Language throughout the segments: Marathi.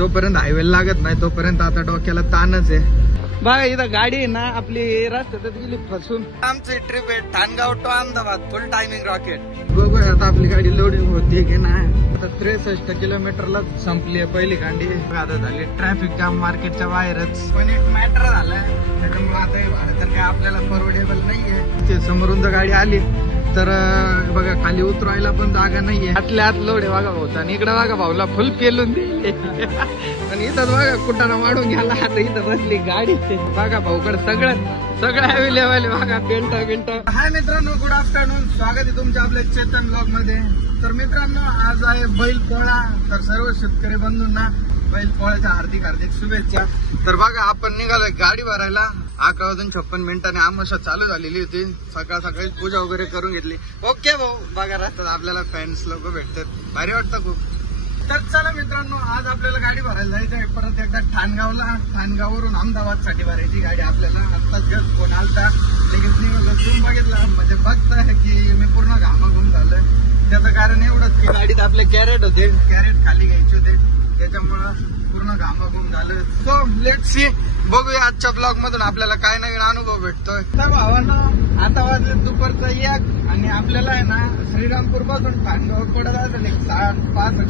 जोपर्यंत हायवे लागत नाही तोपर्यंत आता डोक्याला ताणच आहे बघा. इथं गाडी आहे ना आपली रस्त्यात गेली फसून. आमची ट्रिप आहे Thangaon to Ahmedabad, full timing rocket. बघूया आता आपली गाडी लोडिंग होती की नाही. आता 63 किलोमीटरला संपली आहे पहिली गाडी. आता झाली ट्रॅफिक जाम मार्केटच्या बाहेरच. पण एक मॅटर झालाय त्याच्यामुळे आता हे तर काय आपल्याला परवडेबल नाहीये. ते समोरून जर गाडी आली तर बघा खाली उतरायला पण जागा नाहीये. आतल्या आत लोड आहे बघा भाऊचा. आणि इकडे बघा भाऊला फुल पेलून दिले. आणि इथंच बघा कुठाना वाढून घ्यायला. आता इथं बसली गाडी बघा भाऊकडे सगळं अवेलेबल आहे बघा. बेल्ट हाय मित्रांनो, गुड आफ्टरनून. स्वागत आहे तुमच्या आपल्या चेतन ब्लॉग मध्ये. तर मित्रांनो आज आहे बैल पोळा. तर सर्व शेतकरी बंधूंना बैल पोळ्याच्या हार्दिक शुभेच्छा. तर बघा आपण निघालोय गाडी भरायला. 11:56 आमोशा चालू झालेली होती. सकाळी पूजा वगैरे करून घेतली. ओके भाऊ बघा रस्त्यात आपल्याला फॅन्स लोक भेटतात, भारी वाटतं खूप. तर चला मित्रांनो आज आपल्याला गाडी भरायला जायचं आहे परत एकदा ठाणगाववरून अहमदाबाद साठी भरायची गाडी आपल्याला. आत्ताच जस्ट फोन आलता लगेच निघालो. तुम्ही बघितला म्हणजे बघताय की मी पूर्ण घामाघूम झालोय. त्याचं कारण एवढंच की गाडीत आपले कॅरेट खाली घ्यायचे होते त्याच्यामुळं पूर्ण घामाघूम झालं. सो लेट्स सी, बघूया आजच्या ब्लॉग मधून आपल्याला काय नवीन अनुभव भेटतोय. तर भावांनो आता वाजले दुपारचा 1 आणि आपल्याला आहे ना श्रीरामपूर पासून ठाणगावकडे जायचं नाही.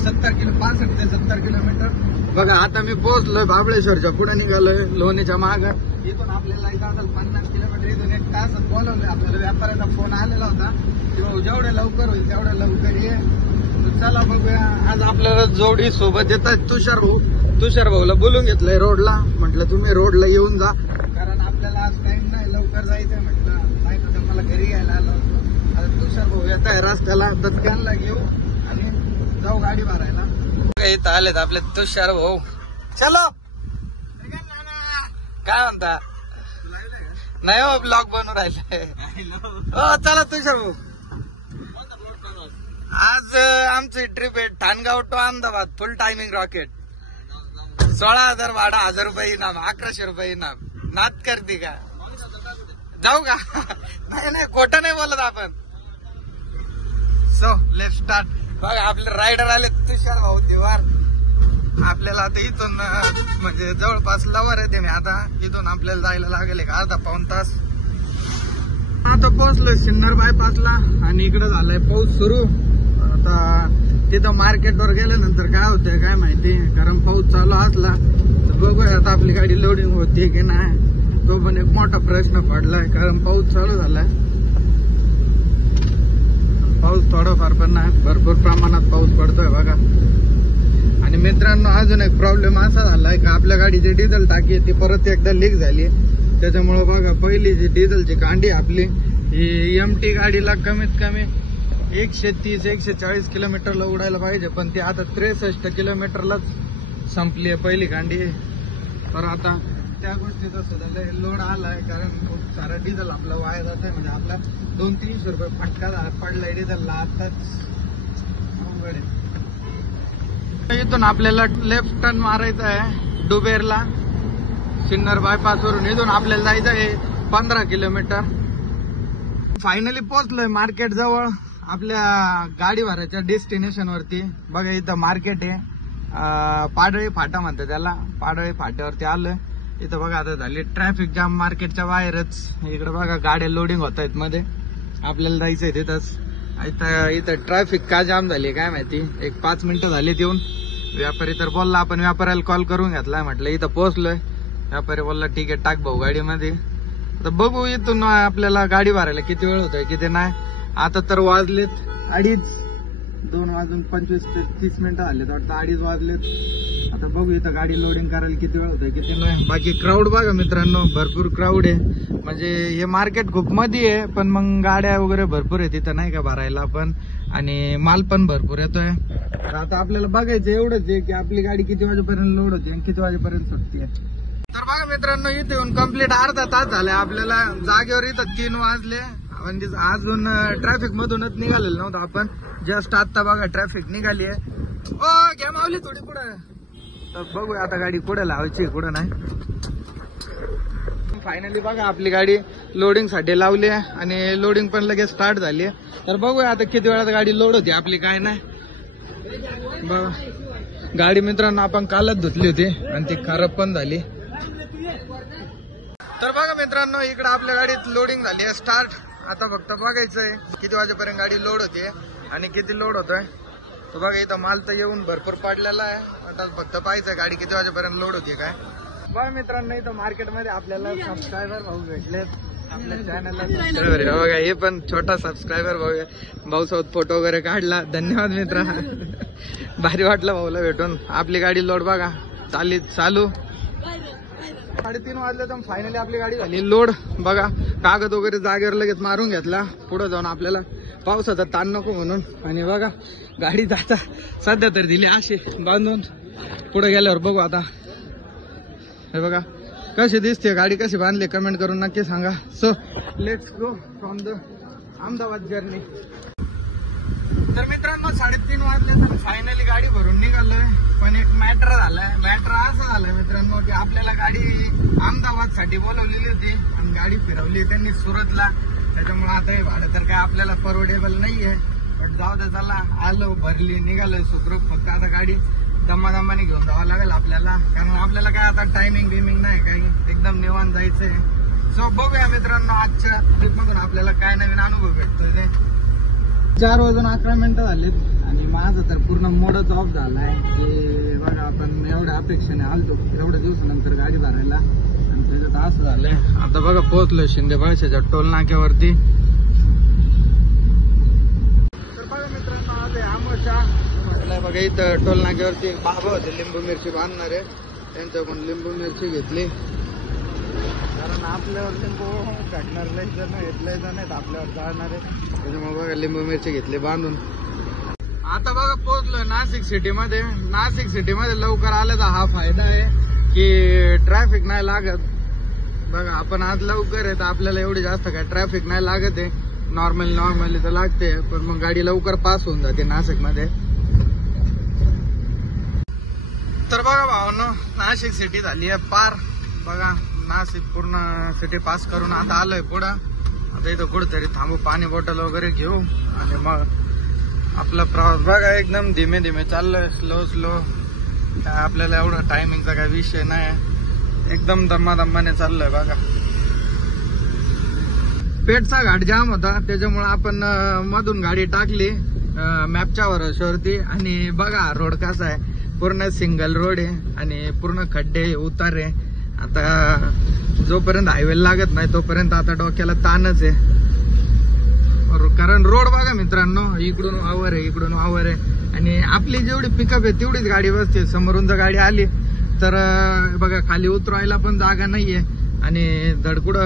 65 ते 70 किलोमीटर. बघा आता मी पोहोचलोय महाबळेश्वरच्या पुढे निघालोय लोणीच्या माग. इथून आपल्याला इथं असेल 50 किलोमीटर. इथून 1 तासात बोलवलंय. आपल्याला व्यापाऱ्याचा फोन आलेला होता की जेवढे लवकर होईल तेवढ्या लवकर ये. चला बघूया. आज आपल्याला जोडी सोबत येतात तुषार भाऊला बोलून घेतलंय रोडला. म्हटलं तुम्ही रोडला येऊन जा कारण आपल्याला आज टाइम नाही, लवकर जायचंय. म्हटलं नाही तर मला घरी यायला आलं होतं. आता तुषार भाऊ येत आहे रस्त्याला, तर त्यांना घेऊ आणि जाऊ गाडी भरायला. इथं आलेत आपले तुषार भाऊ. चलो काय म्हणता? नाही हो ब्लॉग बनवून राहिले. हो चला तुषार भाऊ. आज आमची ट्रिप आहे Thangaon to Ahmedabad, full timing rocket. 16,000 भाडा, 1,000 रुपये इनाम, 1100 रुपये इनाम. नाद करते का? जाऊ का? नाही खोटं नाही बोलत आपण. So let's start. बघा आपले रायडर आले तुषार भाऊ देवार. आपल्याला आता इथून म्हणजे जवळपास लवर येते मी. आता इथून आपल्याला जायला लागेल एक अर्धा पाऊण तास. आता पोहोचलोय सिन्नर बायपासला आणि इकडे झालाय पाऊस सुरू. आता तिथं मार्केटवर गेल्यानंतर काय होतंय काय माहिती, कारण पाऊस चालू असला तर बघूया आता आपली गाडी लोडिंग होते की नाही. तो पण एक मोठा प्रश्न पडलाय कारण पाऊस चालू झालाय. पाऊस थोडाफार पण नाही, भरपूर प्रमाणात पाऊस पडतोय बघा. आणि मित्रांनो अजून एक प्रॉब्लेम असा झालाय का आपल्या गाडीची डिझेल टाकी ती परत एकदा लीक झाली. त्याच्यामुळे बघा पहिली जी डिझेलची कांडी आपली ही एमटी गाडीला कमीत कमी 130-140 किलोमीटरला उडायला पाहिजे, पण ती आता 63 किलोमीटरलाच संपली आहे पहिली कांडी. तर आता त्या गोष्टीचा सुद्धा लोड आलाय कारण खूप सारा डिझेल आपला वाया जात आहे. म्हणजे आपला 200-300 रुपये फटका पडलाय डिझेलला आताच. अवघड आहे. इथून आपल्याला लेफ्ट टर्न मारायचा आहे डुबेरला सिन्नर बायपास वरून. इथून आपल्याला जायचं आहे 15 किलोमीटर. फायनली पोहोचलोय मार्केट जवळ आपल्या गाडी भरायच्या डेस्टिनेशन वरती. बघा इथं मार्केट आहे, पाडळी फाटा म्हणतात त्याला. पाडळी फाट्यावरती आलोय. इथं बघा आता झाली ट्रॅफिक जाम मार्केटच्या बाहेरच. इकडे बघा गाड्या लोडिंग होत आहेत मध्ये. आपल्याला जायचंय तिथंच. इथं ट्रॅफिक का जाम झाली काय माहिती. 5 मिनिटं झाली येऊन. व्यापारी तर बोलला, आपण व्यापाऱ्याला कॉल करून घेतलाय. म्हटलं इथं पोहोचलोय. व्यापारी बोलला ठीक आहे टाक भाऊ गाडीमध्ये. तर बघू इथून आपल्याला गाडी भरायला किती वेळ होतोय किती नाही. आता तर वाजलेत 2:30, 2:25-30 मिनिटं झालेत वाटतं. 2:30 वाजलेत. आता बघू इथं गाडी लोडिंग करायला किती वेळ होतोय किती नाही. बाकी क्राऊड बघा मित्रांनो, भरपूर क्राऊड आहे. म्हणजे हे मार्केट खूप मध्ये आहे पण मग गाड्या वगैरे भरपूर आहे तिथं नाही का भरायला पण. आणि माल पण भरपूर येतोय. तर आता आपल्याला बघायचं एवढंच आहे की आपली गाडी किती वाजेपर्यंत लोड होते आणि किती वाजेपर्यंत सुटते. तर बघा मित्रांनो इथे येऊन कम्प्लीट अर्धा तास झालाय आपल्याला जागेवर. इथं 3 वाजले. म्हणजे अजून ट्रॅफिक मधूनच निघालेलं नव्हतं आपण. जस्ट आता बघा ट्रॅफिक निघाली आहे. ओ घ्या मावली थोडी पुढे. तर बघूया आता गाडी कुठे लावायची कुठं नाही. फायनली बघा आपली गाडी लोडिंग साठी लावली आहे आणि लोडिंग पण लगेच स्टार्ट झाली आहे. तर बघूया आता किती वेळात गाडी लोड होती आपली काय नाही. गाडी मित्रांनो आपण कालच धुतली होती आणि ती खराब पण झाली. तर बघा मित्रांनो इकडे आपल्या गाडीत लोडिंग झाली आहे स्टार्ट. आता फक्त बघायचंय किती वाजेपर्यंत गाडी लोड होते आणि किती लोड होतोय. तर बघा इथं माल तर येऊन भरपूर पडलेला आहे. आता फक्त पाहायचं गाडी किती वाजेपर्यंत लोड होती काय. बघा मित्रांनो इथं मार्केटमध्ये आपल्याला सबस्क्रायबर भाऊ भेटले आपल्या चॅनलला. सबस्क्रायबर बघा हे पण छोटा सबस्क्रायबर भाऊ सोबत फोटो वगैरे काढला. धन्यवाद मित्र. भारी वाटलं भाऊला भेटून. आपली गाडी लोड बघा चालू 3:30 वाजले तर फायनली आपली गाडी झाली लोड. बघा कागद वगैरे जागेवर लगेच मारून घेतला. पुढे जाऊन आपल्याला पावसाचा ताण नको म्हणून. आणि बघा गाडी आता सध्या तर दिली अशी बांधून. पुढे गेल्यावर बघू आता. हे बघा कशी दिसते गाडी, कशी बांधली कमेंट करून नक्की सांगा. So let's go from the Ahmedabad journey. तर मित्रांनो 3:30 वाजले तर फायनली गाडी भरून निघालोय. पण एक मॅटर झालाय. मॅटर असं झालंय मित्रांनो की आपल्याला गाडी अहमदाबाद साठी बोलवलेली होती आणि गाडी फिरवली त्यांनी सुरतला. त्याच्यामुळे आता हे भाडं तर काय आपल्याला परवडेबल नाहीये. पण जाऊ दे चला आलो भरली निघालोय सुखरूप. फक्त आता गाडी दमादमाने घेऊन जावं लागेल आपल्याला, कारण आपल्याला काय आता टायमिंग बिमिंग नाही काही, एकदम निवांत जायचंय. सो बघूया मित्रांनो आजच्या ट्रिप मधून आपल्याला काय नवीन अनुभव भेटतोय ते. 4:11 झालेत आणि माझं तर पूर्ण मोडच ऑफ झालाय. की बघा आपण एवढ्या अपेक्षेने आलतो एवढ्या दिवसानंतर गाडी भरायला आणि त्याच्यात असं झालंय. आता बघा पोहोचलोय शिंदे बळशाच्या टोल नाक्यावरती. तर बघा मित्रांनो आज आहे आमोशा. बघा इथं टोल नाक्यावरती बाबा होते लिंबू मिरची बांधणारे, त्यांच्याकडून लिंबू मिरची घेतली. कारण आपल्यावर लिंबू घटणार लय जण आहेत आपल्यावर जाणार आहे. त्याच्यामुळे बघा लिंबू मिरची घेतली बांधून. आता बघा पोहोचलोय नाशिक सिटी मध्ये. नाशिक सिटी मध्ये लवकर आल्याचा हा फायदा आहे की ट्रॅफिक नाही लागत. बघा आपण आज लवकर आहे तर आपल्याला एवढी जास्त काय ट्रॅफिक नाही लागत आहे. नॉर्मली तर लागते पण मग गाडी लवकर पास होऊन जाते नाशिक मध्ये. तर बघा भावांनो नाशिक सिटी झाली आहे पार. बघा नाशिक पूर्ण सिटी पास करून आता आलोय पुढं. आता इथं कुठेतरी थांबू, पाणी बॉटल वगैरे घेऊ आणि मग आपला प्रवास बघा एकदम धीमे धीमे चाललोय. स्लो काय आपल्याला एवढा टायमिंगचा काय विषय नाही. एकदम दमादमाने चाललोय. बघा पेठचा घाट जाम होता त्याच्यामुळे आपण मधून गाडी टाकली मॅपच्या वरती. आणि बघा रोड कसा आहे, पूर्ण सिंगल रोड आहे आणि पूर्ण खड्डे उतार आहे. आता जोपर्यंत हायवे लागत नाही तोपर्यंत आता डोक्याला ताणच आहे. कारण रोड बघा मित्रांनो इकडून वावर आहे इकडून वावर आहे आणि आपली जेवढी पिकअप आहे तेवढीच गाडी बसते. समोरून जर गाडी आली तर बघा खाली उतरायला पण जागा नाहीये आणि धडकुड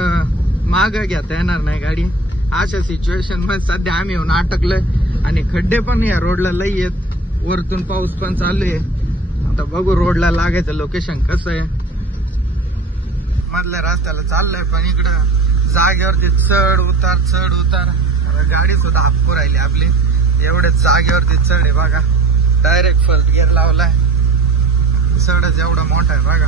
माग घेता येणार नाही गाडी. अशा सिच्युएशन मध्ये सध्या आम्ही येऊन अटकलोय आणि खड्डे पण या रोडला लई आहेत. वरतून पाऊस पण चालू आहे. आता बघू रोडला लागायचं लोकेशन कसं आहे. मधल्या रस्त्याला चाललंय पण इकडं जागेवरती चढ उतार गाडी सुद्धा हापकू राहिली आपली. एवढे जागेवरती चढ आहे बघा. डायरेक्ट फर्स्ट गिअर लावलाय. चढच एवढा मोठा आहे बघा.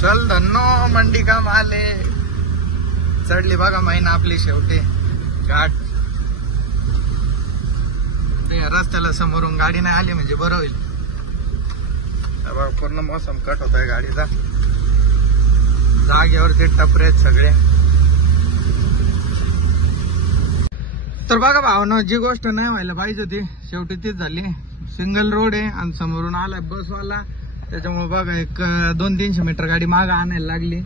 चल धन्नो मंडी का माले. चढली बघा महिना आपली शेवटी घाट. रस्त्याला समोरून गाडी नाही आली म्हणजे बरं होईल. पूर्ण मोसम कट होत आहे गाडीचा. जागेवरती टपरे सगळे. तर बघा भावना जी गोष्ट नाही व्हायला पाहिजे होती शेवटी तीच झाली. सिंगल रोड आहे आणि समोरून आलाय बसवाला. त्याच्यामुळे बघा एक 200-300 मीटर गाडी मागे आणायला लागली.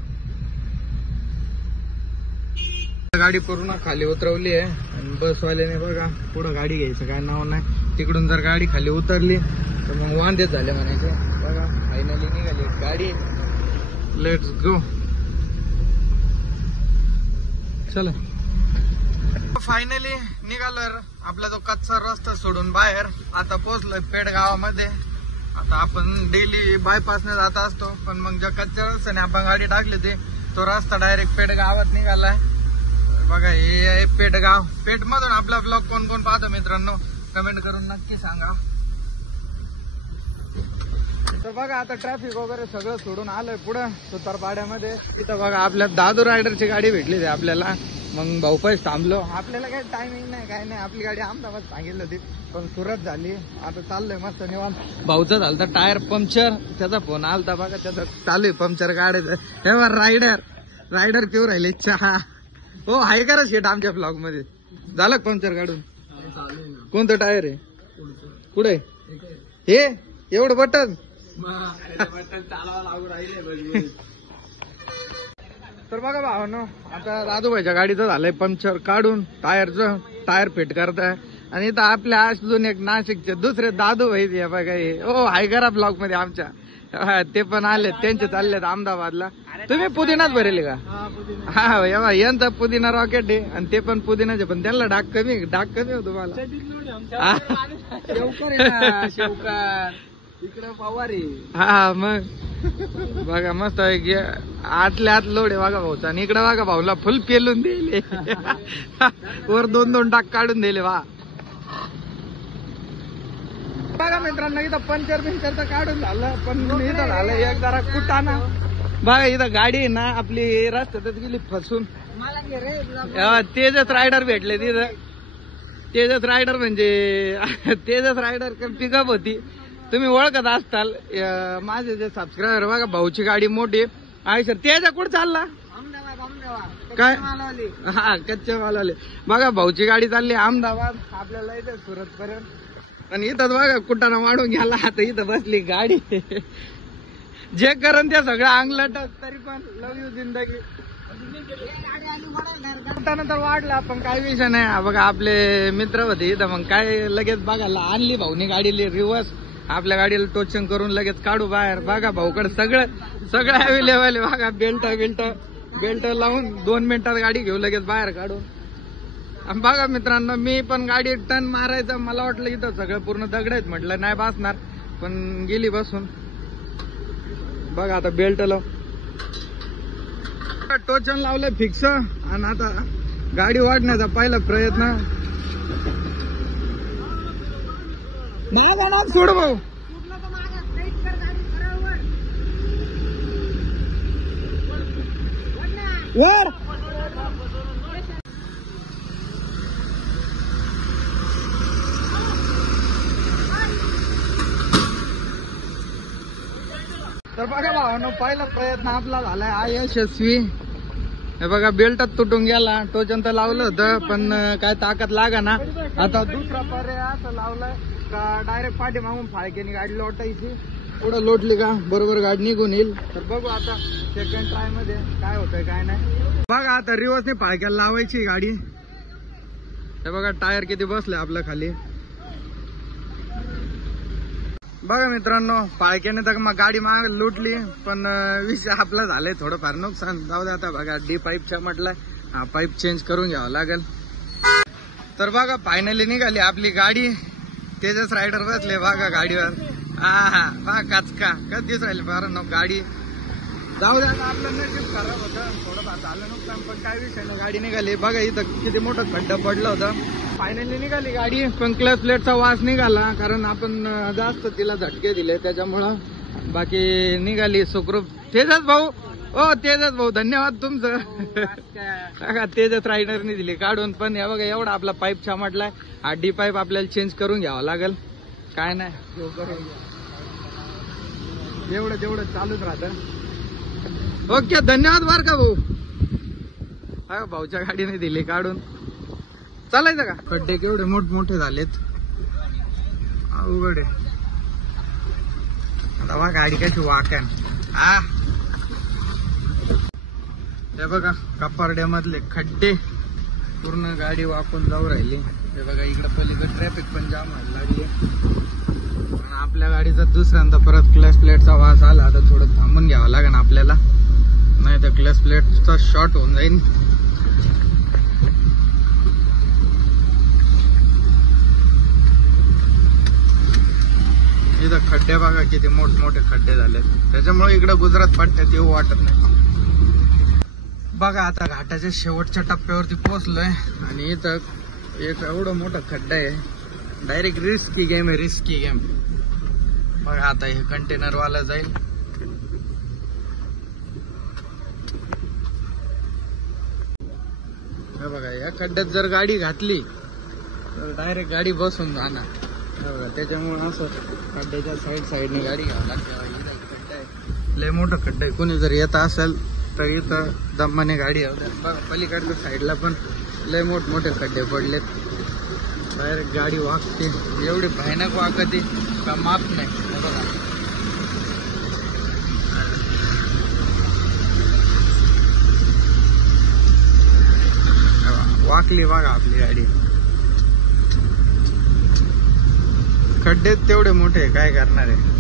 गाडी पूर्ण खाली उतरवली आहे आणि बसवाल्याने बघा पुढे गाडी घ्यायचं काय नाव नाही. तिकडून जर गाडी खाली उतरली तर मग वांदेच झाले म्हणायचे. बघा फायनली निघाली गाडी. Let's go. चला फायनली निघालोय आपला जो कच्चा रस्ता सोडून बाहेर. आता पोहोचलोय पेठ गावामध्ये. आता आपण डेली बायपासने जात असतो पण मग ज्या कच्च्या रस्त्याने आपण गाडी टाकली होती तो रस्ता डायरेक्ट पेठ गावात निघालाय. बघा हे आहे पेठ गाव. पेठ मधून आपला ब्लॉग कोण कोण पाहतो मित्रांनो कमेंट करून नक्की सांगा. तर बघा आता ट्रॅफिक वगैरे सगळं सोडून आलोय पुढे सुतारपाड्यामध्ये. तिथं बघा आपल्या दादू रायडरची गाडी भेटली आपल्याला. मग भाऊ पैसे थांबलो. आपल्याला काही टायमिंग नाही काय नाही, आपली गाडी अहमदाबाद सांगितलं होती पण सुरत झाली. आता चाललोय मस्त निवांत. भाऊचं झालं तर टायर पंक्चर, त्याचा फोन आलता बघा, त्याचा चालू आहे पंक्चर काढायचं. हे बघ रायडर पिऊ राहिले चहा. हो आहे का शेट आमच्या ब्लॉग मध्ये? झालं पंक्चर काढून? कोणतं टायर आहे? कुठे हे एवढं बटन? तर बघा भावानो, आता दादूभाईच्या गाडीचं झालंय पंक्चर काढून, टायर फिट करताय. आणि इथं आपल्या अजून एक नाशिकचे दुसरे दादूभाई बघा, हो हाय करा ब्लॉग मध्ये आमच्या, ते पण आले, त्यांचे चाललेत अहमदाबादला. तुम्ही पुदिनाच भरेले का? हा एव्हा यांचा पुदिना रॉकेट आहे आणि ते पण पुदिनाचे, पण त्यांना डाग कमी हो तुम्हाला. इकडे पवारी. हा मग बघा मस्त आतल्या आत लोड आहे बघा भाऊचा. आणि इकडे बघा भाऊला फुल पेलून दिले, वर 2-2 टाक काढून दिले. वा बघा मित्रांनो, इथं पंक्चर तर काढून झालं, पण इथं झालं एक जरा कुटाणा. बघा इथं गाडी ना आपली रस्त्यातच गेली फसून. तेजस रायडर भेटले तिथं. तेजस रायडर म्हणजे तेजस रायडर पिकअप होती, तुम्ही ओळखत असताल माझे जे सबस्क्रायबर. बघा भाऊची गाडी मोठी आहे सर. तेजा कुठं चालला काय? हा कच्चे मालवाले. बघा भाऊची गाडी चालली अहमदाबाद, आपल्याला इथे सुरत पर्यंत. आणि इथं बघा कुटाणा वाढून गेला. आता इथं बसली गाडी, जे करण ते सगळं अंगलट, तरी पण लव यू जिंदगी. कुटाणा तर वाढला पण काही विषय नाही. बघा आपले मित्र होते इथं, मग काय लगेच बघायला आणली भाऊनी गाडी रिवर्स. आपल्या गाडीला टोचन करून लगेच काढू बाहेर. बघा भाऊकडे सगळं अवेलेबल आहे. बघा बेल्ट लावून 2 मिनिटात गाडी घेऊ लगेच बाहेर काढू. बघा मित्रांनो, मी पण गाडी टर्न मारायचं, मला वाटलं इथं सगळं पूर्ण दगड आहेत, म्हटलं नाही बसणार, पण गेली बसून. बघा आता बेल्ट लाव, टोचन लावलं फिक्स. आणि आता गाडी वाढण्याचा पहिला प्रयत्न. ना सोड भाऊ वर. तर बघा भावानो, पहिला प्रयत्न आपला झालाय यशस्वी. हे बघा बेल्टच तुटून गेला. टोचन तर लावलं होतं पण काय ताकद लागा ना. आता दुसरा पर्याय असं लावलाय का डायरेक्ट पाठी मागून फाळकेने गाडी लोटायची. पुढं लोटली का बरोबर गाडी निघून येईल. तर बघू आता सेकंड ट्राय मध्ये काय होतंय काय नाही. बघा आता रिवर्सने फाळक्याला लावायची गाडी. हे बघा टायर किती बसले आपल्या खाली. बघा मित्रांनो, फाळक्याने तर मग गाडी माग लुटली, पण विषय आपला झालंय थोडंफार नुकसान. जाऊ दे आता. बघा डी पाईपच्या म्हटलंय, हा पाईप चेंज करून घ्यावा लागेल. तर बघा फायनली निघाली आपली गाडी. तेजस रायडर बसले बघा गाडीवर. हा बघा काचका कधीच राहिले बरं गाडी. जाऊ द्या, आपलं नशीब खराब होतं, थोडंफार झालं नुकसान, पण काय विषय नाही. गाडी निघाली. बघा इथं किती मोठं खड्डा पडलं होतं. फायनली निघाली गाडी, पण क्लच प्लेटचा वास निघाला, कारण आपण जास्त तिला झटके दिले त्याच्यामुळं. बाकी निघाली सुखरूप. तेजस भाऊ, ओ तेजस भाऊ धन्यवाद तुमचं. तेजस रायडरने दिली काढून. पण हे बघा एवढा आपला पाईप छामटलाय. हा डी पाईप आपल्याला चेंज करून घ्यावा लागेल. काय नाही एवढं तेवढं चालूच राहतं. ओके धन्यवाद बर का भाऊ. हा भाऊच्या गाडीने दिली काढून. चालायचं का? खड्डे केवढे मोठे झालेत, अवघड आहे. आता गाडी कशी वाकन. हे बघा कपारड्यामधले खड्डे, पूर्ण गाडी वाकून जाऊ राहिली. हे बघा इकडे पलीकडे ट्रॅफिक पण जाम व्हायला लागली. आपल्या गाडीचा दुसऱ्यांदा परत क्लच प्लेटचा वास आला. आता थोडं थांबून घ्यावं लागेल आपल्याला, नाही तर क्लच प्लेटचा शॉर्ट होऊन जाईल. इथं खड्डे बघा किती मोठमोठे खड्डे झाले, त्याच्यामुळे इकडे गुजरात फाट्यात येऊ वाटत नाही. बघा आता घाटाच्या शेवटच्या टप्प्यावरती पोहोचलोय आणि इथं एक एवढं मोठं खड्डा आहे. डायरेक्ट रिस्की गेम आहे, रिस्की गेम. बघा आता हे कंटेनर वाला जाईल. हे बघा या खड्ड्यात जर गाडी घातली तर डायरेक्ट गाडी बसून जाणार. हे बघा त्याच्यामुळे असं खड्ड्याच्या साईडने गाडी घ्यावं लागते. खड्डा आहे, लय मोठं खड्डा आहे. कोणी जर येत असेल तर इथं दमाने गाडी बघा. पलीकडच्या साईडला पण लय मोठे खड्डे पडलेत. डायरेक्ट गाडी वाकते, एवढी भयानक वाकते का माप नाही. हे बघा वाकली बघा आपली गाडी. खड्डे तेवढे मोठे, काय करणार आहे.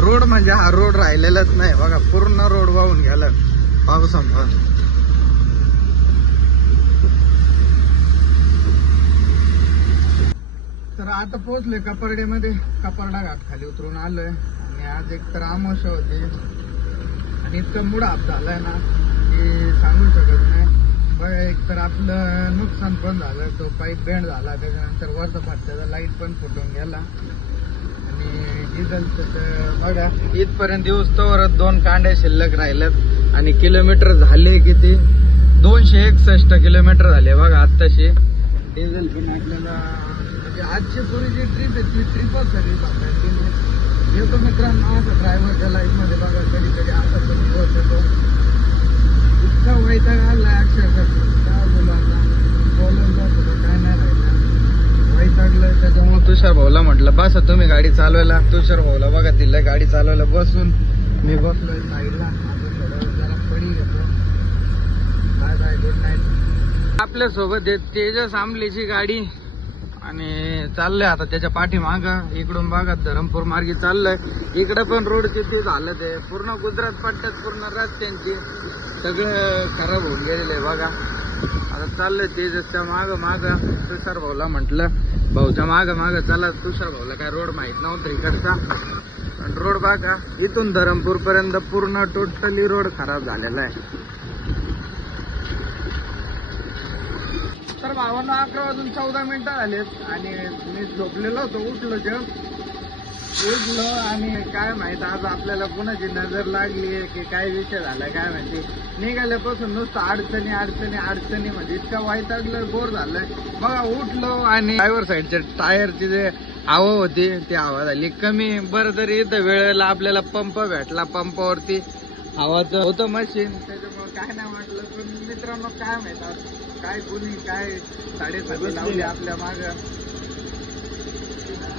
रोड म्हणजे हा रोड राहिलेलाच नाही बघा, पूर्ण रोड वाहून गेला पावसामुळे. तर आता पोहोचले कपर्डेमध्ये. कपर्डा घाट खाली उतरून आलोय आणि आज एक तर आमोशा होती आणि इतका मूड ऑफ झालाय ना की सांगू शकत नाही. बघा एक तर आपलं नुकसान पण झालं, तो पाईप बेंड झाला, त्याच्यानंतर वरचा पट्ट्याचा लाईट पण फुटून गेला आणि डिझेलचं तर बघा इथपर्यंत येऊस तोवर 2 कांड्या शिल्लक राहिल्यात आणि किलोमीटर झाले किती 261 किलोमीटर झाले बघा आत्ताशी. डिझेल पण आपल्याला म्हणजे आजची पुरी जी ट्रिप आहे ती ट्रिपच सगळी बघायची. येतो मित्रांनो असं ड्रायव्हरच्या लाईफमध्ये बघा कधी कधी आता पण पोहोचतो. इतका वैताग आला अक्षरशः त्या मुलांना बोलून जातो काय नाही राहिलं, वैतागलं. त्याच्यामुळे तुषार भाऊला म्हटलं बस तुम्ही गाडी चालवायला. तुषार भाऊला बघा दिलं गाडी चालवायला बसून, मी बसलोय साईडला. आता थोडं जरा पडी घेतो. Bye bye, good night. आपल्या सोबत तेजस आंबलेची गाडी आणि चाललंय आता त्याच्या पाठीमाग. इकडून बघा धरमपूर मार्गे चाललंय. इकडे पण रोडची ते झालं ते पूर्ण गुजरात पट्ट्यात पूर्ण रस्त्यांची सगळं खराब होऊन गेलेलं आहे बघा. आता चाललंय तेजसच्या माग तुषार भाऊला म्हटलं भाऊच्या माग चला. तुषार भाऊला काय रोड माहित नव्हतं इकडचा. रोड बघा इथून धरमपूर पर्यंत पूर्ण टोटली रोड खराब झालेला आहे. तर भावांना 11 वाजून 14 मिनिटं झालेत आणि मी झोपलेलो होतो. उठलो आणि काय माहित आज आपल्याला कुणाची नजर लागली की काय विषय झालाय काय माहिती. निघाल्यापासून नुसतं अडचणी म्हणजे इतका वैतागलं, बोर झालंय बघा. उठलो आणि ड्रायव्हर साईडच्या टायरची जे हवा होती ती हवा झाली कमी. बरं तरी इथं वेळेला आपल्याला पंप भेटला, पंपावरती हवाचं होतं मशीन, त्याच्यामुळे काय नाही वाटलं. पण मित्रांनो काय माहित काय कुणी काय 7:30 लावली आपल्या माग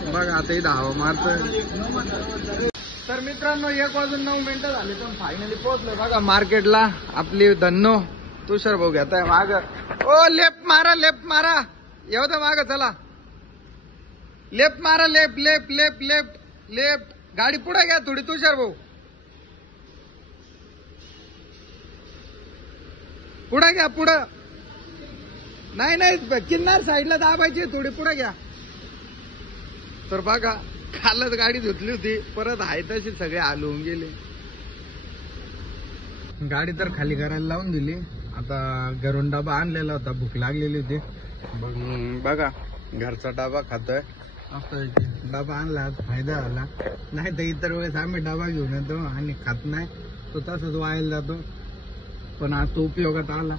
बघा. आता इथं हवा मारतोय. तर मित्रांनो 1 वाजून 9 मिनिटं झाली पण फायनली पोहोचलो बघा मार्केटला. आपली धन्नो तुषार भाऊ घेताय माग. ओ लेफ्ट मारा येऊ दे माग. चला लेफ्ट मारा, लेफ्ट. गाडी पुढे घ्या थोडी तुषार भाऊ, पुढे घ्या. पुढं नाही किन्नार साईडला दाबायची, थोडी पुढे घ्या. तर बघा कालच गाडी धुतली होती, परत आहे तशी सगळे हलवून गेले. गाडी तर खाली करायला लावून दिली. आता घरून डबा आणलेला होता, भूक लागलेली होती. बघा घरचा डबा खातोय. डबा आणला फायदा झाला, नाही तर इतर वेळेस आम्ही डबा घेऊन येतो आणि खात नाही, तो तसंच वायाला जातो. पण आज तो उपयोगात आला.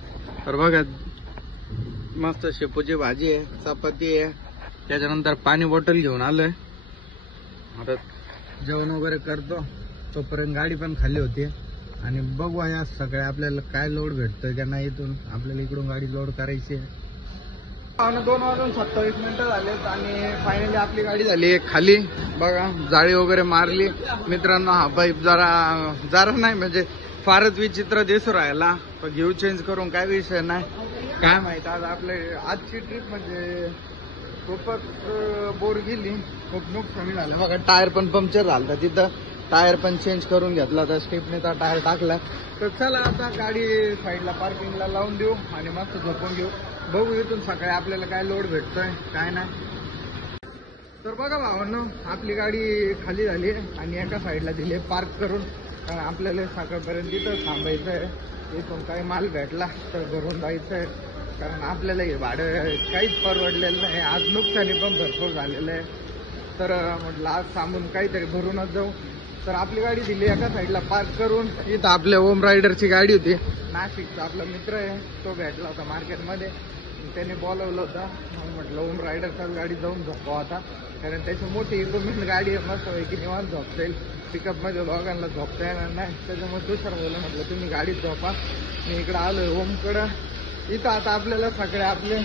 तर बघा मस्त शेपूची भाजी आहे, चपाती आहे, त्याच्यानंतर पाणी बॉटल घेऊन आलोय. आता जेवण वगैरे करतो तोपर्यंत गाडी पण खाली होती आणि बघू या सगळ्या आपल्याला काय लोड भेटतोय का नाही. इथून आपल्याला इकडून गाडी लोड करायची आहे. 2 वाजून 27 मिनिटं झालेत आणि फायनली आपली गाडी झाली खाली. बघा जाळी वगैरे मारली. मित्रांनो हा पाईप जरा नाही म्हणजे फारच विचित्र दिसू राहिला, पण घेऊ चेंज करून काय विषय नाही. काय माहित आज आजची ट्रिप म्हणजे खूपच बोर गेली, खूप नुकसान झालं बघा. टायर पण पंक्चर झालं तिथं, टायर पण चेंज करून घेतला तर स्टेपनेचा टायर टाकला. तर चला आता गाडी साईडला पार्किंगला लावून देऊ आणि मस्त झोपून घेऊ. बघू इथून सकाळी आपल्याला काय लोड भेटतोय काय नाही. तर बघा भावांनो आपली गाडी खाली झाली आणि एका साईडला दिली पार्क करून. कारण आपल्याला सकाळपर्यंत इथं थांबायचं आहे. इथून काही माल भेटला तर घरून जायचं आहे, कारण आपल्याला हे भाडं काहीच परवडलेलं नाही. आज नुकसानी पण भरपूर झालेलं आहे. तर म्हटलं आज थांबून काहीतरी भरूनच जाऊ. तर आपली गाडी दिली एका साईडला पार्क करून. इथं आपल्या ओम रायडरची गाडी होती, नाशिकचा आपला मित्र आहे, तो भेटला होता मार्केटमध्ये. त्याने बोलवलं होतं. मग म्हटलं ओम रायडरचाच गाडी जाऊन झोपाव आता, कारण त्याची मोठी इक्विपमेंट गाडी आहे, मस्त आहे की निवांत झोपता येईल. पिकअपमध्ये दोघांना झोपता येणार नाही, त्याच्यामुळे दुसरं बोललं. म्हटलं तुम्ही गाडीत झोपा, मी इकडं आलोय ओमकडं. इथं आता आपल्याला सगळे आपले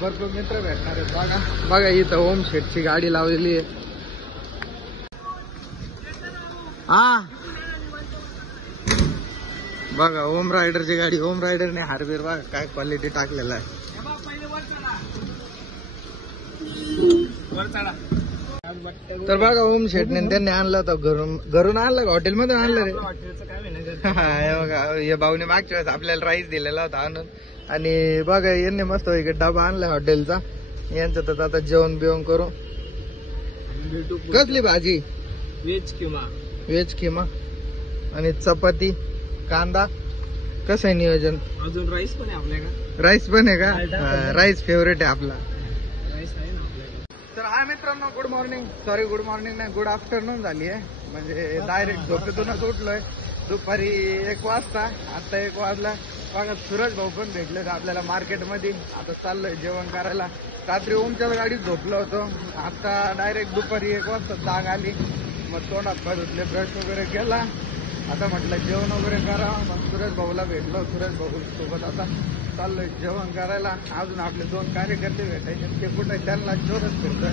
भरपूर मित्र भेटणार आहेत. बघा बघा इथं ओम शेटची गाडी लावलेली आहे. हा बघा ओम रायडरची गाडी. ओम रायडरने हार्बिर बघा काय क्वालिटी टाकलेला आहे. तर बघा ओम शेटने त्यांनी आणलं होतं घरून आणलं का हॉटेलमधून आणलं रे? बघा या भाऊने मागच्या वेळेस आपल्याला राईस दिलेला होता आणून. आणि बघा यांनी मस्त डबा आणला हॉटेलचा. यांचं तर आता जेवण बिवण करू. कसली भाजी? व्हेज किमा आणि चपाती कांदा. कसं आहे नियोजन? अजून राईस पण आहे आपल्याकडे. राईस पण आहे का? राईस फेवरेट आहे आपला. तर हाय मित्रांनो, good morning. Sorry good morning नाही, गुड आफ्टरनून झाली आहे. म्हणजे डायरेक्ट झोपेतूनच उठलोय दुपारी 1 वाजता. आता 1 वाजला. बघा सूरज भाऊ पण भेटले आपल्याला मार्केटमध्ये. आता चाललोय जेवण करायला. रात्री ओमच्या गाडीत झोपलो होतो. आता डायरेक्ट दुपारी 1 वाजता जाग आली. मग तोंडात पाय धुतले, ब्रश वगैरे केला. आता म्हटलं जेवण वगैरे करा. मग सूरज भाऊला भेटलो. सूरज भाऊ सोबत आता चाललोय जेवण करायला. अजून आपले 2 कार्यकर्ते भेटायचे, ते कुठे त्यांना शोधत फिरतोय.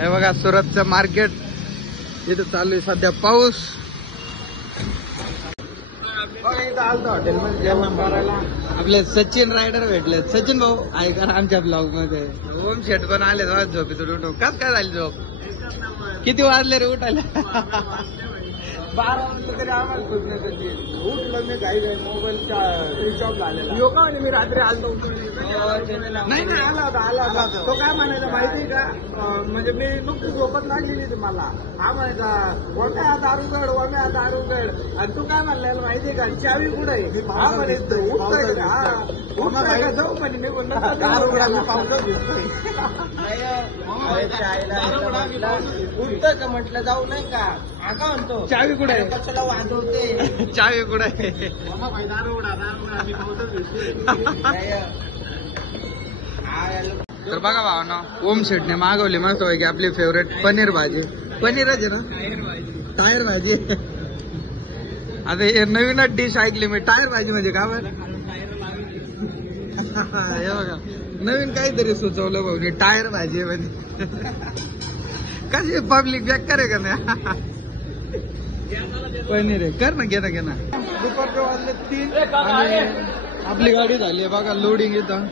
हे बघा सुरतचं मार्केट. इथं चालू आहे सध्या पाऊस. बघा इथं आलतो हॉटेलमध्ये जेवण करायला. आपले सचिन रायडर भेटले. सचिन भाऊ आहे का आमच्या ब्लॉग मध्ये? ओम शेट पण आले झोपेतून उठो. कस काय झाली झोप? किती वाजले रे उठायला? 12 वाजता तरी आम्हाला उठलं मी काही मोबाईलचा स्विच ऑफ झालेला. योगा आणि मी रात्री आलतो. नाही नाही आला होता. तो काय म्हणायचा माहिती का? म्हणजे मी नुकती झोपत लागलेली तुम्हाला. हा म्हणायचा वम्या दारूगड, वम्या दारूगड. आणि तू काय म्हणलेला माहितीये का? चावी कुठे आहे? हा म्हणे उठतोय का? हा जाऊ म्हणे. मी म्हणलं दारूगडाला पावसात घेतोय. उठतोय का म्हटलं जाऊ नाही का? हा का म्हणतो चावी कुठे आहे? कशाला वाजवते? चावी कुठे आहे? तर बघा भावना ओम शेटने मागवली मस्त की आपली फेवरेट पनीर भाजी. पनीरच आहे ना? टायर भाजी. आता हे नवीनच डिश ऐकली मी. टायर भाजी म्हणजे का बरं? हे बघा नवीन काहीतरी सुचवलं भाऊनी. टायर भाजी म्हणजे कशी पब्लिक बेकार आहे का नाही? पनीर आहे. कर ना, घे ना. दुपारचे वाजले 3 आणि आपली गाडी झाली आहे बघा लोडिंग. इथं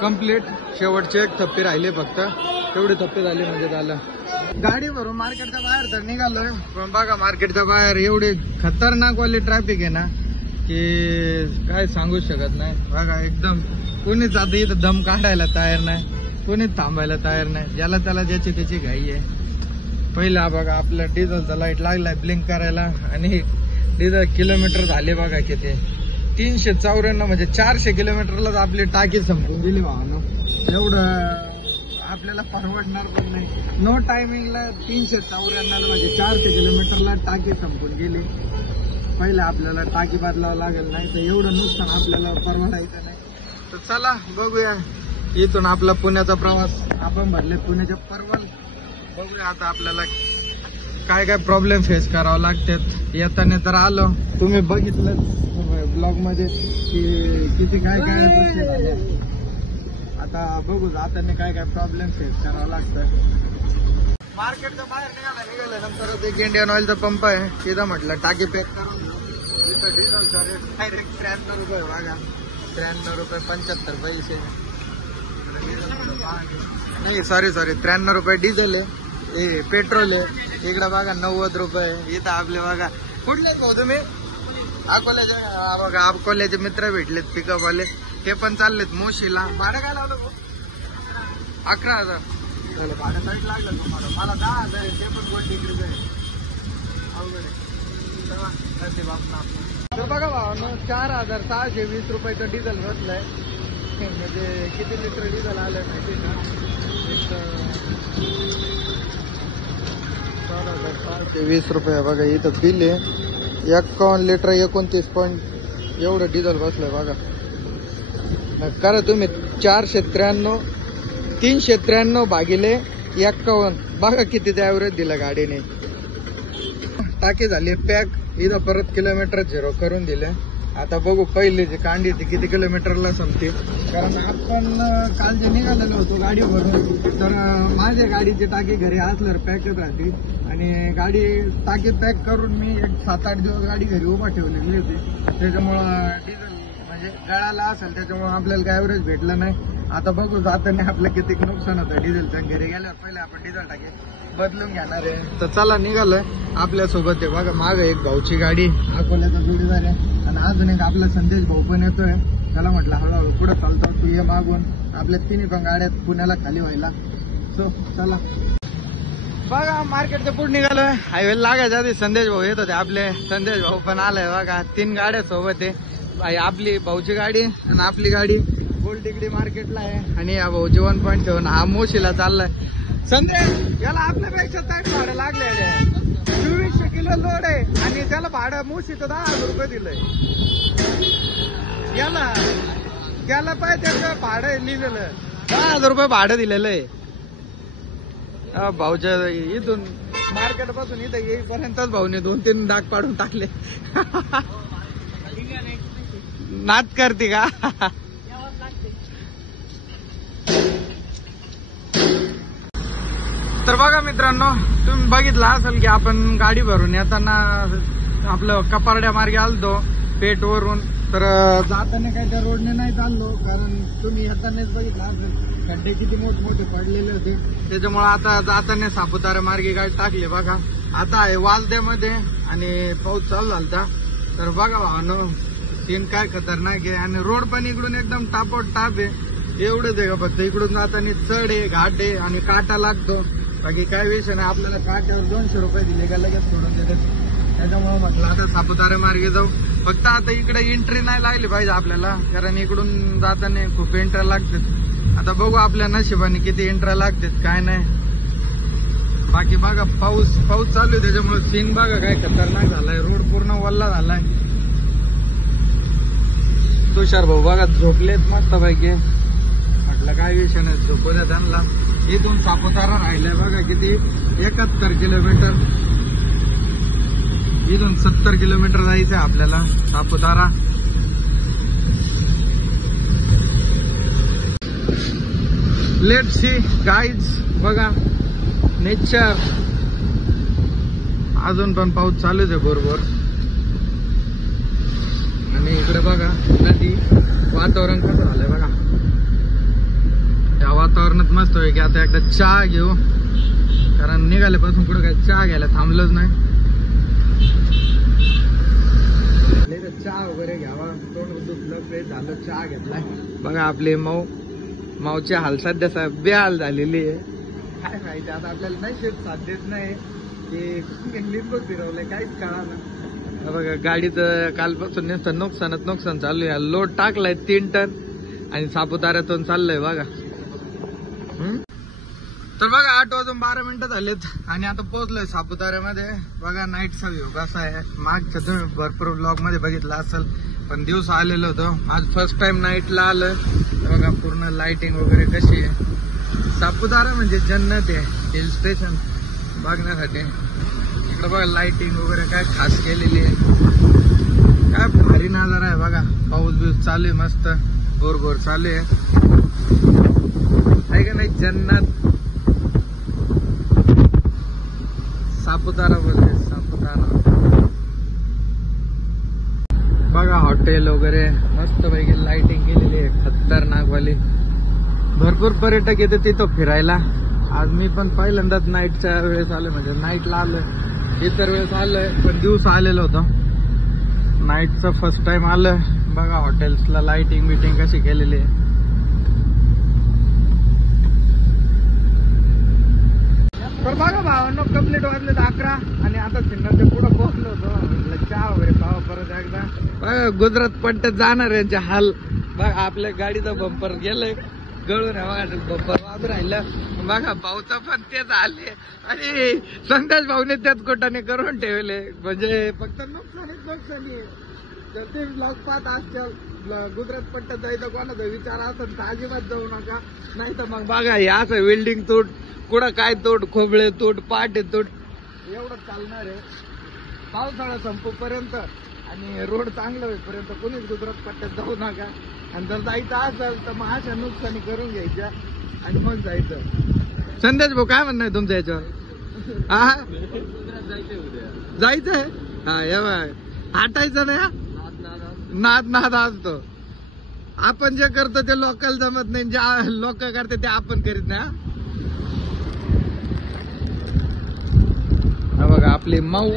कम्प्लीट. शेवटचे 1 थप्पे राहिले फक्त. तेवढे थप्पे झाले म्हणजे झालं. गाडी भरून मार्केटच्या बाहेर तर निघालोय. पण बघा मार्केटच्या बाहेर एवढी खतरनाक वाली ट्रॅफिक आहे ना की काय सांगू शकत नाही. बघा एकदम कोणीच आता इथं दम काढायला तयार नाही, कोणीच थांबायला तयार नाही. ज्याला त्याला ज्याची त्याची घाई आहे. पहिला बघा आपल्या डिझेलचा लाईट लागलाय ब्लिंक करायला. आणि डिझेल किलोमीटर झाले बघा किती. 394 म्हणजे 400 किलोमीटरलाच आपली टाकी संपून दिली वाहनं. एवढं आपल्याला परवडणार पण नाही. नो टायमिंगला 394 म्हणजे 400 किलोमीटरला टाकी संपून गेली. पहिला आपल्याला टाकी बदलावं लागेल, नाही तर एवढं नुकसान आपल्याला परवडायचं नाही. तर चला बघूया. इथून आपला पुण्याचा प्रवास आपण भरले पुण्याच्या परवल. बघूया आता आपल्याला काय काय प्रॉब्लेम फेस करावं लागतात. येताना तर आलो, तुम्ही बघितलं ब्लॉग मध्ये की किती काय काय गोष्टी झाल्या. आता बघू जाताना काय काय प्रॉब्लेम फेस करावं लागतं. मार्केटच्या बाहेर निघाल्यानंतर एक इंडियन ऑइलचा पंप आहे. तिथं म्हटलं टाकी पॅक करून तिथं डिझेलचा रेट डायरेक्ट 93 रुपये बघा. 93 रुपये 75 पैसे. नाही सॉरी 93 रुपये डिझेल आहे. पेट्रोल आहे. इकडे बघा 90 रुपये. इथं आपले बघा कुठले भाऊ तुम्ही? अकोल्याचे. बघा अकोल्याचे मित्र भेटलेत पिकअप वाले. ते पण चाललेत मोशीला. भाडं काय लावलं भाऊ? 11,000 भाडं साईड लागलं तुम्हाला. मला 10,000 आहे. ते पण गोल्ड डिग्री आहे. तर बघा भावानो 4,620 रुपयाचं डिझेल बसलंय. म्हणजे किती लिटर डिझेल आलंय माहिती ना? 7,620 रुपये बघा. इथं बिल आहे 51 लिटर 29 पॉईंट एवढं डिझेल बसलंय बघा. करा तुम्ही 493 393 भागिले 51 बघा किती ॲव्हरेज दिलं गाडीने. टाकी झाली पॅक. इथं परत किलोमीटर 0 करून दिले. आता बघू पहिले जी कांडी ती किती किलोमीटरला संपते, कारण आपण काल जे निघालेलो होतो गाडी भरून, तर माझ्या गाडीची टाकी घरी असल्यावर पॅकच राहते आणि गाडी टाकी पॅक करून मी एक 7-8 दिवस गाडी घरी उभा ठेवलेली होती. त्याच्यामुळं डिझेल म्हणजे गळाला असेल, त्याच्यामुळे आपल्याला काय ॲव्हरेज भेटलं नाही. आता बघू जाताना आपलं किती नुकसान होतं डिझेलचं. घरी गेल्यावर पहिले आपण डिझेल टाकी बदलून घेणार आहे. तर चला निघालोय. आपल्यासोबत आहे बघा माग एक भाऊची गाडी, अकोल्याचा जोडीदार आहे, आणि अजून एक आपला संदेश भाऊ पण येतोय. त्याला म्हटलं हळूहळू पुढे चालतो, तू ये मागून. आपल्या तिन्ही पण गाड्यात पुण्याला खाली व्हायला. सो चला बघा मार्केटच्या पुढे निघालोय. हायवे लागायच्या आधी संदेश भाऊ येत होते आपले. संदेश भाऊ पण आलाय बघा. 3 गाड्या सोबत आहे. आपली भाऊची गाडी आणि आपली गाडी गोल टिकडी मार्केटला आहे, आणि या भाऊची 1 पॉईंट ठेवून हा मोशीला चाललाय. संदेश याला आपल्यापेक्षा ताट भाडं लागले. 2400 किलो लोड आहे आणि त्याला भाडं मोशीचं 10,000 रुपये दिलंय. याला पाहिजे त्याचं भाडं लिहिलेलं 10,000 रुपये भाडं दिलेलं आहे. भाऊच्या इथून मार्केट पासून इथं येईपर्यंतच भाऊने 2-3 डाग पाडून टाकले. नाच करते का? तर बघा मित्रांनो, तुम्ही बघितलं असेल की आपण गाडी भरून येताना आपलं कपारड्या मार्गे आलतो पेठवरून. तर जाताना काही त्या रोडने नाही चाललो, कारण तुम्ही येतानाच बघितलं असेल खड्डे किती मोठमोठे पडलेले होते. त्याच्यामुळे आता जाताना सापुतारा मार्गे गाडी टाकली बघा. आता आहे वाजद्यामध्ये आणि पाऊस चालू झालता. तर बघा भावानो, सीन काय खतरनाक आहे. आणि रोड पण इकडून एकदम टापोट टाप आहे. एवढंच आहे का फक्त इकडून जाताना चढ आहे, घाट आहे आणि काटा लागतो. बाकी काय विषय नाही. आपल्याला काट्यावर 200 रुपये दिले का लगेच सोडून देतात. त्याच्यामुळे म्हटलं आता सापुतारा मार्गे जाऊ. फक्त आता इकडे एंट्री नाही लागली पाहिजे आपल्याला, कारण इकडून जाताना खूप एंट्र्या लागतात. आता बघू आपल्या नशिबाने किती एंट्र्या लागतात काय नाही. बाकी बघा पाऊस चालू आहे, त्याच्यामुळे सीन बघा काय खतरनाक झालाय. रोड पूर्ण वल्ला झालाय. तुषार भाऊ बघा झोपलेत मस्त पैकी. म्हटलं काय विषय नाही, झोपू द्या त्यांना. इथून सापुतारा राहिलाय बघा किती 71 किलोमीटर. इथून 70 किलोमीटर जायचंय आपल्याला सापुतारा. लेट्स सी गाईज, बघा नेचर. अजून पण पाऊस चालूच आहे बरोबर. आणि इकडे बघा नदी, वातावरण कसं झालंय बघा. त्या वातावरणात मस्त आहे की आता एकदा चहा घेऊ, कारण निघाल्यापासून पुढे काही चहा घ्यायला थांबलंच नाही. चहा वगैरे घ्यावा, तोंड दुखलं फ्रेश झालं, चहा घेतलाय. बघा आपले माऊची हाल सध्या बेहाल झालेली आहे. काय माहिती आता आपल्याला नाही शेत साध्यच नाही की लिंबू फिरवलंय काहीच कळा ना. बघा गाडीचं कालपासून नुसतं नुकसान चालू आहे. लोड टाकलाय 3 टन आणि सापुताऱ्यातून चाललंय बघा. तर बघा 8:12 झालेत आणि आता पोहोचलोय सापुताऱ्यामध्ये. बघा नाईटचा व्ह्यू कसा आहे. मागच्या तुम्ही भरपूर ब्लॉग मध्ये बघितला असेल, पण दिवस आलेलो होतो. आज फर्स्ट टाइम नाईटला आलं. बघा पूर्ण लाइटिंग वगैरे कशी आहे. सापुतारा म्हणजे जन्नत आहे हिल स्टेशन बघण्यासाठी. इकडे बघा लाइटिंग वगैरे काय खास केलेली आहे. काय भारी नजारा आहे बघा. पाऊस चालू आहे मस्त, भोर चालू आहे का नाही. जन्नत सापुतारा बोलते, सापुतारा. बघा हॉटेल वगैरे मस्त पैकी लाइटिंग केलेली आहे खतरनाक वाली. भरपूर पर्यटक येते तिथं फिरायला. आज मी पण पहिल्यांदाच नाईटच्या वेळेस आलोय, म्हणजे नाईटला आलोय. इतर वेळेस आलोय पण दिवस आलेलो होतो. नाईटचं फर्स्ट टाइम आलोय. बघा हॉटेल्सला लाइटिंग बिटिंग कशी केलेली आहे. तर बघा भावांनो, कंप्लीट वाजले 11 आणि आता सिन्नरच्या पुढे पोहोचलो होतो. चहा वगैरे पावा परत एकदा. बघा गुजरात पट्ट्यात जाणार यांचे हाल. बघा आपल्या गाडीचा बंपर गेलंय गळून बंपर वाजून राहिलं. बघा भाऊचं पण तेच आले आणि संदेश भाऊने त्याच कोटाने करून ठेवले. म्हणजे फक्त नुकसानी जर ते ब्लॉग पाहत असतील गुजरात पट्ट्यात जायचं कोणाचा विचार असेल तर अजिबात जाऊ नका. नाही तर मग बघा हे असं वेल्डिंग तोड कुठं काय तोड खोबळे तोड पाटे तोड एवढं चालणार आहे. पावसाळा संपूपर्यंत आणि रोड चांगलं होईपर्यंत कोणीच गुजरात पट्ट्यात जाऊ नका. आणि जर जायचं असेल तर मग अशा नुकसानी करून घ्यायच्या आणि मग जायचं. संदेश भाऊ काय म्हणणं आहे तुमच्या याच्यावर? हा जायचंय हा या बाय हटायचं ना नाद असतो. आपण जे करतो ते लोकल जमत नाही, जे लोक करते ते आपण करीत नाही. हा बघा आपली माऊ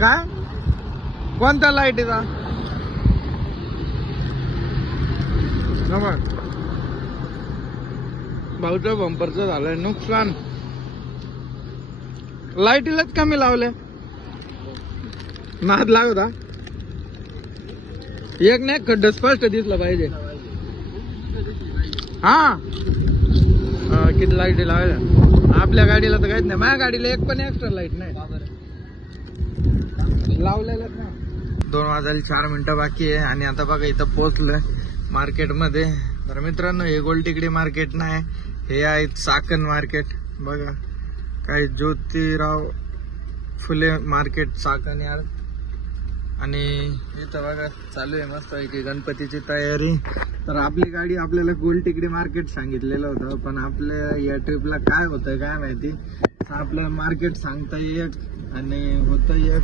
काय कोणत्या लाईटीचा भाऊचं बंपरचं झालंय नुकसान. लाईटीलाच कमी लावले नाद लागता. एक नाही खड्ड स्पष्ट दिसला पाहिजे. हा किती लाईट लावल्या आपल्या गाडीला तर काहीच नाही. माझ्या गाडीला एक पण एक्स्ट्रा लाईट नाही लावलेलाच नाही. 2 वाजायला 4 मिनिटं बाकी आहे आणि आता बघा इथं पोहोचलोय मार्केटमध्ये. तर मित्रांनो हे गोलटेकडी मार्केट नाही, हे आहे चाकण मार्केट. बघा काही ज्योतिराव फुले मार्केट चाकण यार. आणि इथं बघा चालू आहे मस्त आहे की गणपतीची तयारी. तर आपली गाडी आपल्याला गोलटेकडी मार्केट सांगितलेलं होतं, पण आपल्या या ट्रिपला काय होतं काय माहिती. आपलं मार्केट सांगता एक आणि होतं एक.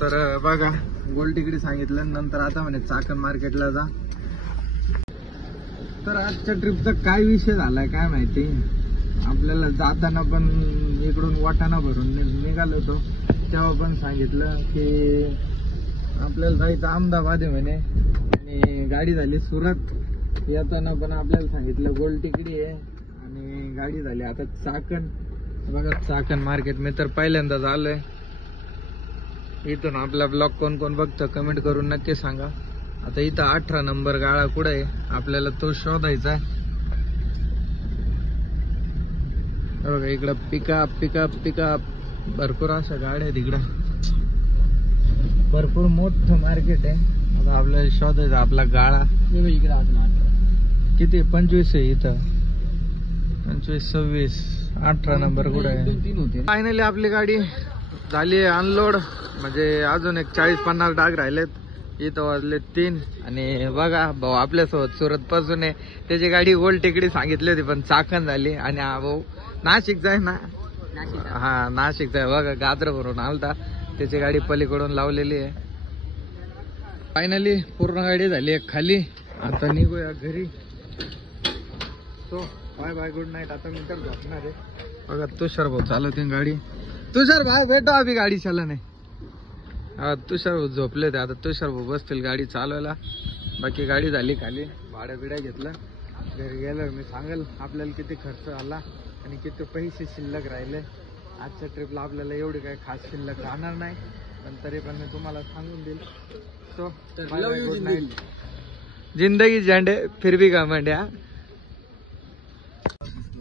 तर बघा गोलटेकडी सांगितलं नंतर आता म्हणे चाकण मार्केटला जा. तर आजच्या ट्रिपचा काय विषय झालाय काय माहिती. आपल्याला जाताना पण इकडून वाटाणा भरून निघालो होतो तेव्हा पण सांगितलं की आपल्याला जायचं अहमदाबाद आहे म्हणे आणि गाडी झाली सुरत. येताना पण आपल्याला सांगितलं गोलटेकडी आहे आणि गाडी झाली आता चाकण. बघा चाकण मार्केट मी तर पहिल्यांदाच आलोय. इथून आपला ब्लॉग कोण कोण बघतं कमेंट करून नक्की सांगा. आता इथं 18 नंबर गाळा कुठं आहे आपल्याला तो शोधायचा आहे. बघा इकडं पिकअप भरपूर अशा गाड्या आहेत. इकडं भरपूर मोठं मार्केट आहे. आता आपल्याला शोधायचा आपला गाळा. किती 25 आहे इथं 25 26 18 नंबर कुठं आहे. फायनली आपली गाडी झाली अनलोड. म्हणजे अजून एक 40-50 डाग राहिलेत. इथं वाजले 3 आणि बघा भाऊ आपल्यासोबत सुरत पासून आहे. त्याची गाडी गोलटेकडी सांगितली होती पण चाकण झाली. आणि हा भाऊ नाशिकचा आहे ना. हा नाशिकचा आहे. बघा गाजर भरून आलता त्याची गाडी पलीकडून लावलेली आहे. फायनली पूर्ण गाडी झाली आहे खाली. आता निघूया घरी. So bye bye good night. आता मी तर झोपणार आहे. बघा तुषार भाऊ चालवते गाडी. तुषार भाऊ भेटो अभि गाडी चला नाही. हा तुषार भाऊ झोपले ते आता तुषार भाऊ बसतील गाडी चालवायला. बाकी गाडी झाली खाली. भाडं बिडा घेतलं. घरी गेल्यावर मी सांगेल आपल्याला किती खर्च आला आणि किती पैसे शिल्लक राहिले. आजच्या ट्रिपला आपल्याला एवढी काही खास शिल्लक राहणार नाही पण तरी पण मी तुम्हाला सांगून देईल. So good night. जिंदगी झंडे फिर भी घमंड.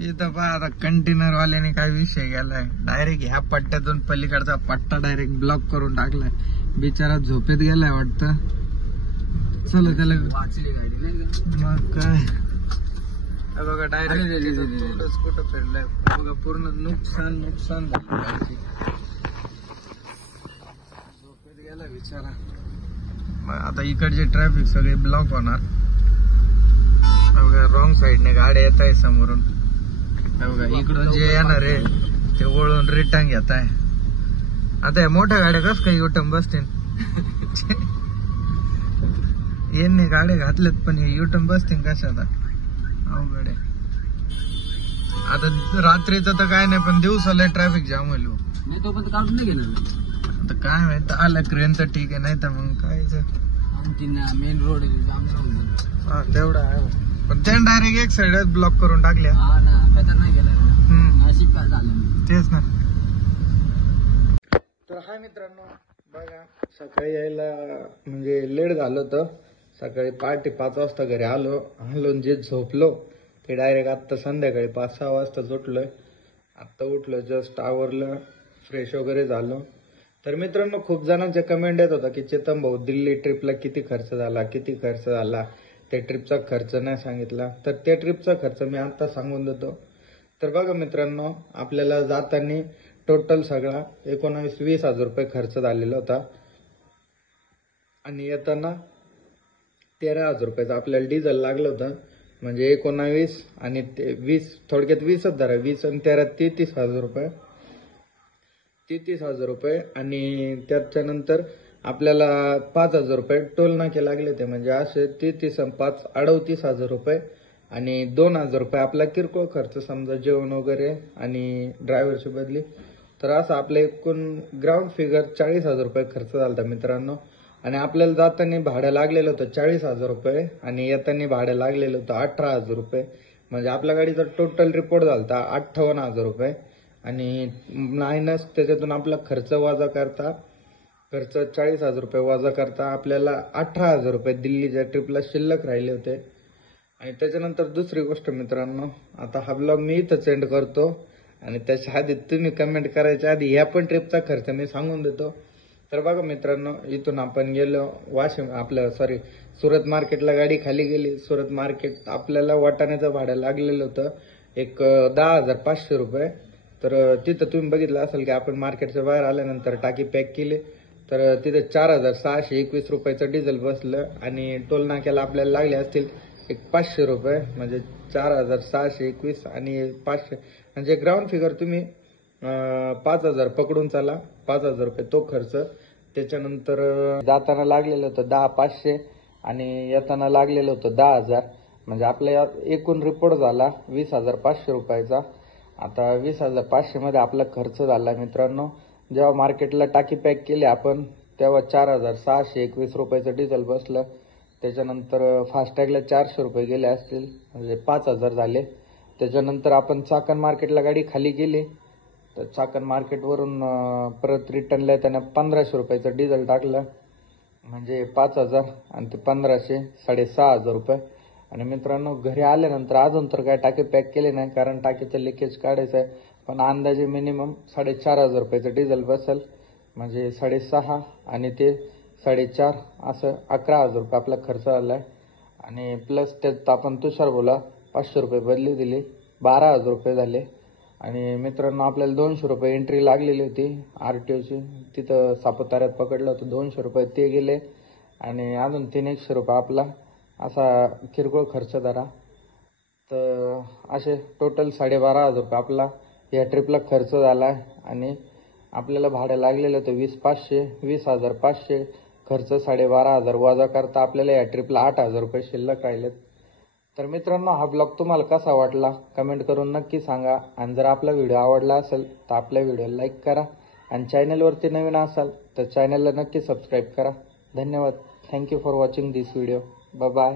इथं पहा आता कंटेनर वाल्याने काय विषय केलाय. डायरेक्ट ह्या पट्ट्यातून पलीकडचा पट्टा डायरेक्ट ब्लॉक करून टाकलाय. बिचारा झोपेत गेलाय वाटतं. चला त्याला वाचली गाडी मग काय. बघा डायरेक्ट कुठं फिरलाय बघा. पूर्ण नुकसान झालं गाडीची. झोपेत गेला बिचारा. आता इकडचे ट्रॅफिक सगळे ब्लॉक होणार. बघा रॉंग साईडने गाड्या येत आहे समोरून. बघा इकडून जे येणार आहे ते वळून रिटर्न घेत आहे. आता या मोठ्या गाड्या कस काही युटर्न बसतील. यांनी गाड्या घातल्यात पण हे युटर्न बसतील कशा. आता अवघड आहे. आता रात्रीचं तर काय नाही पण दिवसाला ट्रॅफिक जाम होईल. तो पण काढून नाही घेणार. आता काय माहित आलं क्रेन तर ठीक आहे नाही तर मग काय मेन रोड हा तेवढा आहे. पण त्याने डायरेक्ट एक साइड ब्लॉक करून टाकल्या. तेच ना. तर हा मित्रांनो बघा सकाळी यायला म्हणजे लेट झालं होतं सकाळी पहाटे 5 वाजता घरी आलो जे झोपलो ते डायरेक्ट आत्ता संध्याकाळी 5-6 वाजता उठलोय. आत्ता उठलो, जस्ट आवरलं, फ्रेश वगैरे झालो. तर मित्रांनो, खूप जणांचे कमेंट येत होता की चेतन भाऊ दिल्ली ट्रिपला किती खर्च झाला, त्या ट्रिपचा खर्च नाही सांगितला. तर त्या ट्रिपचा खर्च मी आता सांगून देतो. तर बघा मित्रांनो, आपल्याला जाताना टोटल सगळा 19-20 हजार रुपये खर्च झालेला होता आणि येताना 13 हजार रुपयाचं आपल्याला डिझेल लागलं होतं. म्हणजे 19 आणि 20, थोडक्यात 20च धरा, 20 आणि 13 33 हजार रुपये, 33 हजार रुपये. आणि त्याच्यानंतर आपल्याला 5 हजार रुपये टोल नाके लागले होते. म्हणजे असे 33 आणि 5 38 हजार रुपये आणि 2 हजार रुपये आपला किरकोळ खर्च, समजा जेवण वगैरे आणि ड्रायव्हरची बदली. तर असं आपलं एकूण ग्राउंड फिगर 40 हजार रुपये खर्च झाला होता मित्रांनो. आणि आपल्याला जाताना भाडं लागलेलं होतं 40 हजार रुपये आणि येताना भाडं लागलेलं होतं 18 हजार रुपये. म्हणजे आपल्या गाडीचा टोटल रिपोर्ट झाला होता 58 हजार रुपये. आणि मायनस त्याच्यातून आपला खर्च वजा करता, खर्च 40 हजार रुपये वजा करता आपल्याला 18 हजार रुपये दिल्लीच्या ट्रिपला शिल्लक राहिले होते. आणि त्याच्यानंतर दुसरी गोष्ट मित्रांनो, आता हा ब्लॉग मी इथं सेंड करतो आणि त्याच्या आधी तुम्ही कमेंट करायच्या आधी ह्या पण ट्रिपचा खर्च मी सांगून देतो. तर बघा मित्रांनो, इथून आपण गेलो सुरत मार्केटला, गाडी खाली गेली. सुरत मार्केट आपल्याला वाटाण्याचं भाडं लागलेलं होतं एक 10,500 रुपये. तर तिथं तुम्ही बघितलं असेल की आपण मार्केटच्या बाहेर आल्यानंतर टाकी पॅक केली तर तिथे 4,621 रुपयाचं डिझेल बसलं आणि टोल नाक्याला आपल्याला लागले असतील एक 500 रुपये. म्हणजे 4,621 आणि 500 म्हणजे ग्राउंड फिगर तुम्ही 5,000 पकडून चला, 5,000 रुपये तो खर्च. त्याच्यानंतर जाताना लागलेलं होतं 10,500 आणि येताना लागलेलं होतं 10,000. म्हणजे आपला एकूण रिपोर्ट झाला 20,500 रुपयाचा. आता 20,500 मध्ये आपला खर्च झाला मित्रांनो. जेव्हा मार्केटला टाकी पॅक केली आपण तेव्हा 4,621 रुपयाचं डिझेल बसलं. त्याच्यानंतर फास्टॅगला 400 रुपये गेले असतील, म्हणजे 5,000 झाले. त्याच्यानंतर आपण चाकण मार्केटला गाडी खाली गेली तर चाकण मार्केटवरून परत रिटर्नला येताना 1,500 रुपयाचं डिझेल टाकलं. म्हणजे 5,000 आणि ते 1,500 6,500 रुपये. आणि मित्रांनो, घरी आल्यानंतर अजून तर काय टाकी पॅक केले नाही कारण टाकीचं लिकेज काढायचं आहे. पण अंदाजे मिनिमम 4,500 रुपयाचं डिझेल बसेल. म्हणजे 6.5 आणि ते 4.5 असं 11,000 रुपये आपला खर्च झाला आहे. आणि प्लस त्यात आपण तुषार बोला 500 रुपये बदली दिली, 12,000 रुपये झाले. आणि मित्रांनो, आपल्याला 200 रुपये एंट्री लागलेली होती RTOची, तिथं सापुताऱ्यात पकडलं होतं, 200 रुपये ते गेले. आणि अजून 300 रुपये आपला असा किरकोळ खर्च धरा. तर असे टोटल 12,500 रुपये आपला या ट्रिपला खर्च झाला आहे. आणि आपल्याला भाडं लागलेलं होतं 20,500 खर्च 12,500 वजा करता आपल्याला या ट्रिपला 8,000 रुपये शिल्लक राहिलेत. तर मित्रांनो, हा ब्लॉग तुम्हाला कसा वाटला कमेंट करून नक्की सांगा. आणि जर आपला व्हिडिओ आवडला असेल तर आपल्या व्हिडिओला लाईक करा आणि चॅनलवरती नवीन असाल तर चॅनलला नक्की सबस्क्राईब करा. धन्यवाद. Thank you for watching this video. Bye bye.